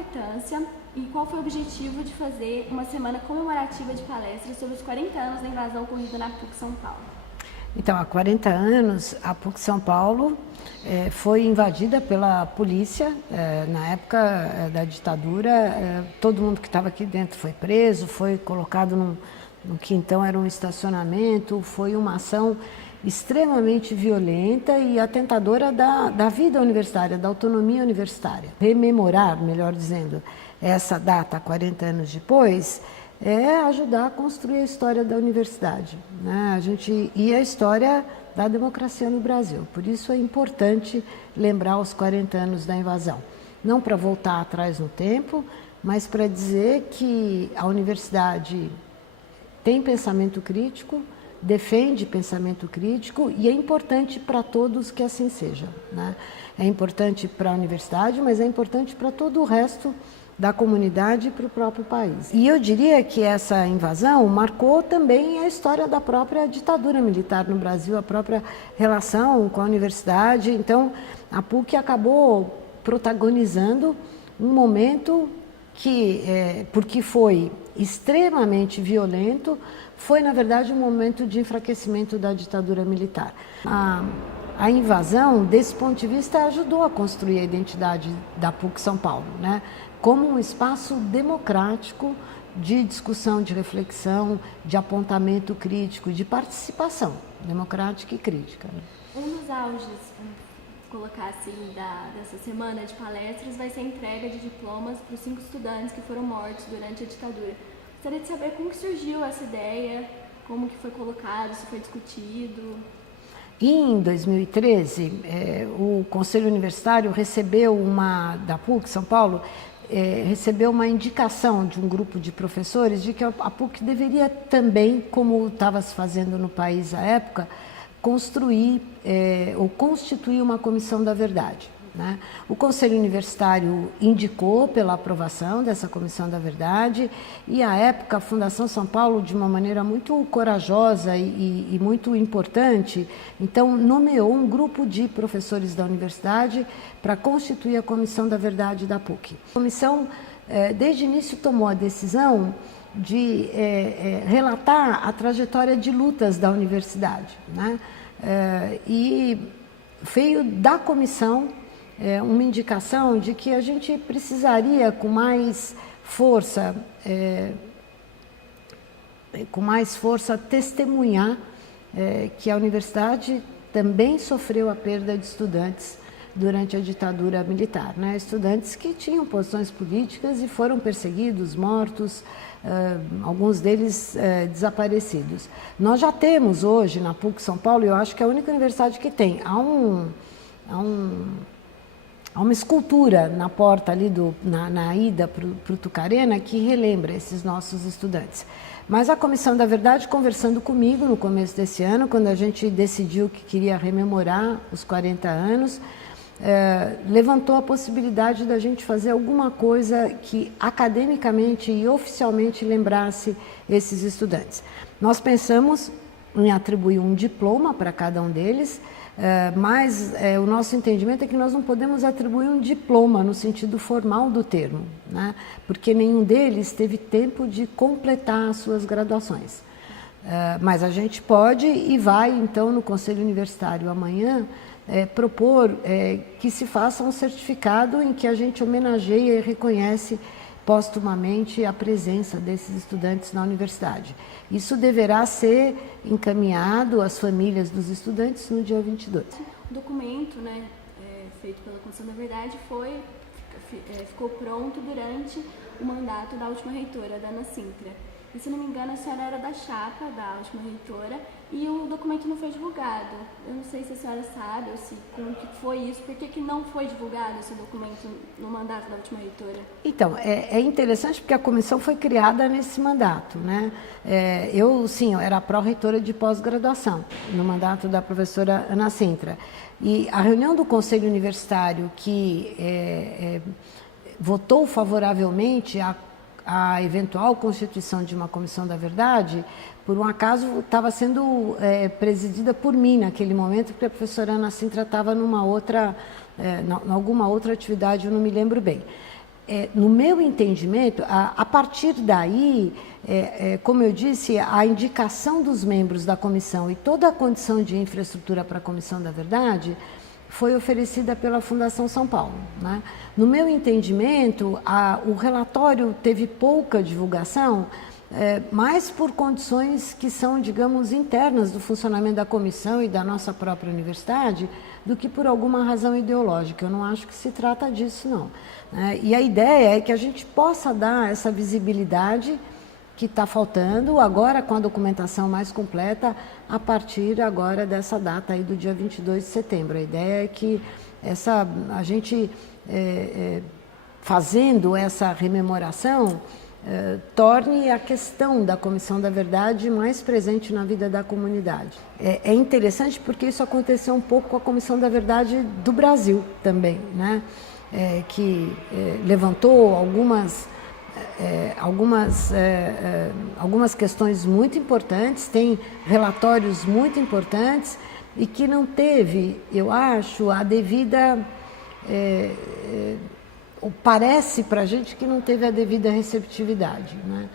importância e qual foi o objetivo de fazer uma semana comemorativa de palestras sobre os 40 anos da invasão ocorrida na PUC São Paulo? Então, há 40 anos, a PUC São Paulo foi invadida pela polícia. Na época da ditadura, todo mundo que estava aqui dentro foi preso, foi colocado no que então era um estacionamento. Foi uma ação extremamente violenta e atentadora da vida universitária, da autonomia universitária. Rememorar, melhor dizendo, essa data 40 anos depois, é ajudar a construir a história da universidade, né? E a história da democracia no Brasil. Por isso é importante lembrar os 40 anos da invasão. Não para voltar atrás no tempo, mas para dizer que a universidade tem pensamento crítico, defende pensamento crítico e é importante para todos que assim seja, né? É importante para a universidade, mas é importante para todo o resto da comunidade e para o próprio país. E eu diria que essa invasão marcou também a história da própria ditadura militar no Brasil, a própria relação com a universidade. Então, a PUC acabou protagonizando um momento que, porque foi extremamente violento, foi, na verdade, um momento de enfraquecimento da ditadura militar. A invasão, desse ponto de vista, ajudou a construir a identidade da PUC São Paulo, né? Como um espaço democrático de discussão, de reflexão, de apontamento crítico, de participação democrática e crítica, né? Um dos auges, vamos colocar assim, dessa semana de palestras vai ser a entrega de diplomas para os 5 estudantes que foram mortos durante a ditadura. Gostaria de saber como que surgiu essa ideia, como que foi colocado, se foi discutido. Em 2013, o Conselho Universitário recebeu da PUC São Paulo, recebeu uma indicação de um grupo de professores de que a PUC deveria também, como estava se fazendo no país à época, construir ou constituir uma comissão da verdade, né? O Conselho Universitário indicou pela aprovação dessa comissão da verdade e, à época, a Fundação São Paulo, de uma maneira muito corajosa e muito importante, então nomeou um grupo de professores da universidade para constituir a comissão da verdade da PUC. A comissão, desde o início, tomou a decisão de relatar a trajetória de lutas da universidade, né? E veio da comissão uma indicação de que a gente precisaria com mais força testemunhar que a universidade também sofreu a perda de estudantes durante a ditadura militar, né? Estudantes que tinham posições políticas e foram perseguidos, mortos, alguns deles desaparecidos. Nós já temos hoje na PUC São Paulo, eu acho que é a única universidade que tem, há uma escultura na porta ali, na ida para o Tucarena, que relembra esses nossos estudantes. Mas a Comissão da Verdade, conversando comigo no começo desse ano, quando a gente decidiu que queria rememorar os 40 anos, levantou a possibilidade da gente fazer alguma coisa que academicamente e oficialmente lembrasse esses estudantes. Nós pensamos em atribuir um diploma para cada um deles, mas o nosso entendimento é que nós não podemos atribuir um diploma no sentido formal do termo, né? Porque nenhum deles teve tempo de completar as suas graduações. Mas a gente pode e vai, então, no Conselho Universitário amanhã, propor que se faça um certificado em que a gente homenageia e reconhece postumamente a presença desses estudantes na universidade. Isso deverá ser encaminhado às famílias dos estudantes no dia 22. O documento, né, feito pela Comissão da Verdade ficou pronto durante o mandato da última reitora, da Ana Sintra. E, se não me engano, a senhora era da chapa da última reitora e o documento não foi divulgado. Eu não sei se a senhora sabe ou se como que foi isso, por que não foi divulgado esse documento no mandato da última reitora? Então, é interessante porque a comissão foi criada nesse mandato, né? Eu era pró-reitora de pós-graduação no mandato da professora Ana Sintra. E a reunião do Conselho Universitário que votou favoravelmente a eventual constituição de uma comissão da verdade, por um acaso estava sendo presidida por mim naquele momento, porque a professora Ana Sintra estava numa outra, em alguma outra atividade, eu não me lembro bem. no meu entendimento, a partir daí, como eu disse, a indicação dos membros da comissão e toda a condição de infraestrutura para a Comissão da Verdade foi oferecida pela Fundação São Paulo, né? No meu entendimento, o relatório teve pouca divulgação, mais por condições que são, digamos, internas do funcionamento da comissão e da nossa própria universidade, do que por alguma razão ideológica. Eu não acho que se trata disso, não. E a ideia é que a gente possa dar essa visibilidade que está faltando agora com a documentação mais completa a partir agora dessa data aí do dia 22 de setembro. A ideia é que a gente, fazendo essa rememoração, torne a questão da Comissão da Verdade mais presente na vida da comunidade. É interessante porque isso aconteceu um pouco com a Comissão da Verdade do Brasil também, né? Que levantou algumas questões muito importantes, tem relatórios muito importantes e que não teve, eu acho, a devida... parece para a gente que não teve a devida receptividade, né?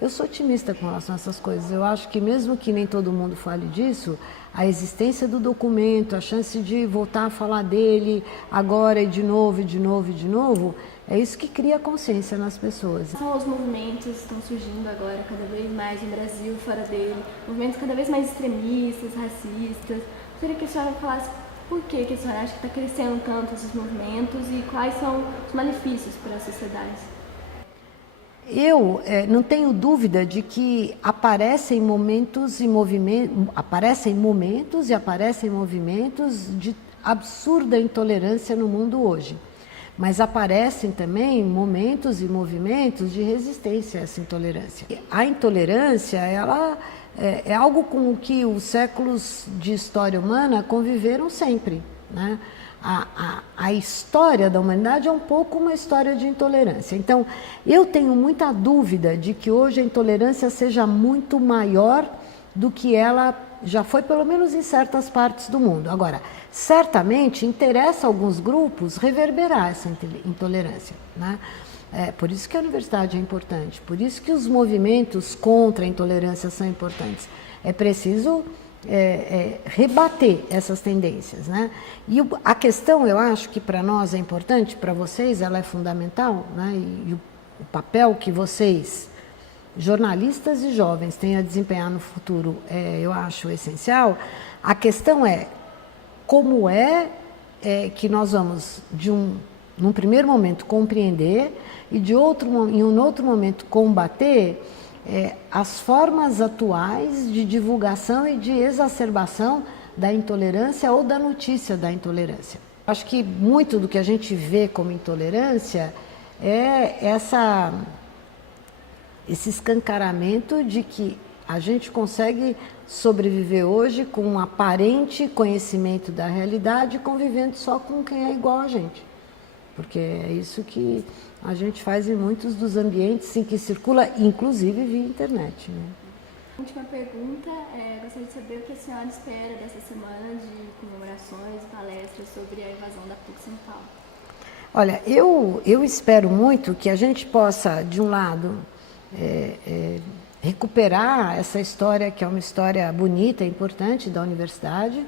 Eu sou otimista com relação a essas coisas. Eu acho que mesmo que nem todo mundo fale disso, a existência do documento, a chance de voltar a falar dele agora e de novo, e de novo, e de novo, é isso que cria consciência nas pessoas. São os movimentos que estão surgindo agora cada vez mais no Brasil, fora dele, movimentos cada vez mais extremistas, racistas. Gostaria que a senhora falasse por que a senhora acha que está crescendo tanto esses movimentos e quais são os malefícios para a sociedade? Eu não tenho dúvida de que aparecem momentos e movimentos de absurda intolerância no mundo hoje. Mas aparecem também momentos e movimentos de resistência a essa intolerância. A intolerância, ela é algo com o que os séculos de história humana conviveram sempre, né? A história da humanidade é um pouco uma história de intolerância. Então, eu tenho muita dúvida de que hoje a intolerância seja muito maior do que ela já foi, pelo menos em certas partes do mundo. Agora, certamente interessa a alguns grupos reverberar essa intolerância, né? Por isso que a universidade é importante, por isso que os movimentos contra a intolerância são importantes. É preciso rebater essas tendências, né? E a questão, eu acho que para nós é importante, para vocês ela é fundamental, né? E o papel que vocês, jornalistas e jovens, têm a desempenhar no futuro, eu acho essencial. A questão é como que nós vamos, num primeiro momento, compreender e em um outro momento combater as formas atuais de divulgação e de exacerbação da intolerância ou da notícia da intolerância. Acho que muito do que a gente vê como intolerância é esse escancaramento de que a gente consegue sobreviver hoje com um aparente conhecimento da realidade, convivendo só com quem é igual a gente. Porque é isso que a gente faz em muitos dos ambientes em que circula, inclusive via internet, né? Última pergunta, gostaria de saber o que a senhora espera dessa semana de comemorações e palestras sobre a invasão da PUC São Paulo. Olha, eu espero muito que a gente possa, de um lado, recuperar essa história, que é uma história bonita, importante da universidade,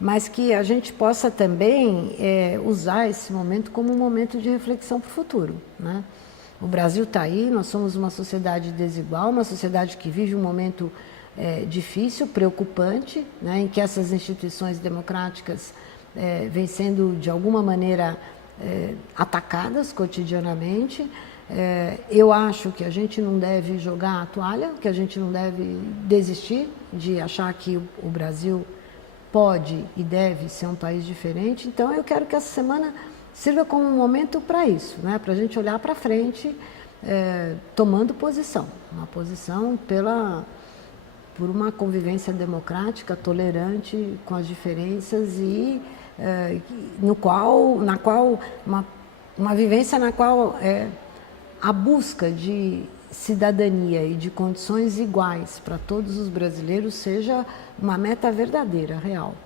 mas que a gente possa também usar esse momento como um momento de reflexão para o futuro, né? O Brasil está aí, nós somos uma sociedade desigual, uma sociedade que vive um momento difícil, preocupante, né? Em que essas instituições democráticas vêm sendo, de alguma maneira, atacadas cotidianamente. Eu acho que a gente não deve jogar a toalha, que a gente não deve desistir de achar que o Brasil pode e deve ser um país diferente. Então, eu quero que essa semana sirva como um momento para isso, né? Para a gente olhar para frente, tomando posição, uma posição por uma convivência democrática, tolerante com as diferenças e uma vivência na qual a busca de cidadania e de condições iguais para todos os brasileiros seja uma meta verdadeira, real.